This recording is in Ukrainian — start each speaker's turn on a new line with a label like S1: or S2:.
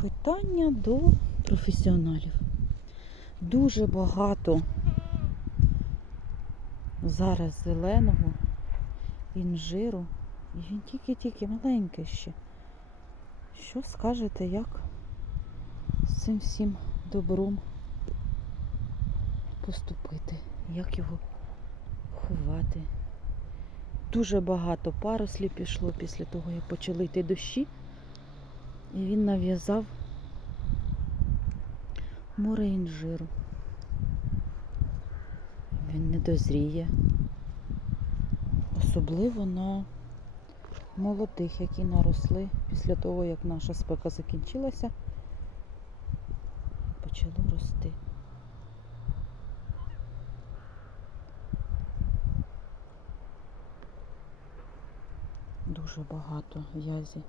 S1: Питання до професіоналів. Дуже багато зараз зеленого інжиру. І він тільки-тільки маленький ще. Що скажете, як з цим всім добром поступити? Як його ховати? Дуже багато парослів пішло після того, як почали йти дощі. І він нав'язав море інжиру. Він не дозріє. Особливо на молодих, які наросли після того, як наша спека закінчилася, почало рости. Дуже багато в'язі.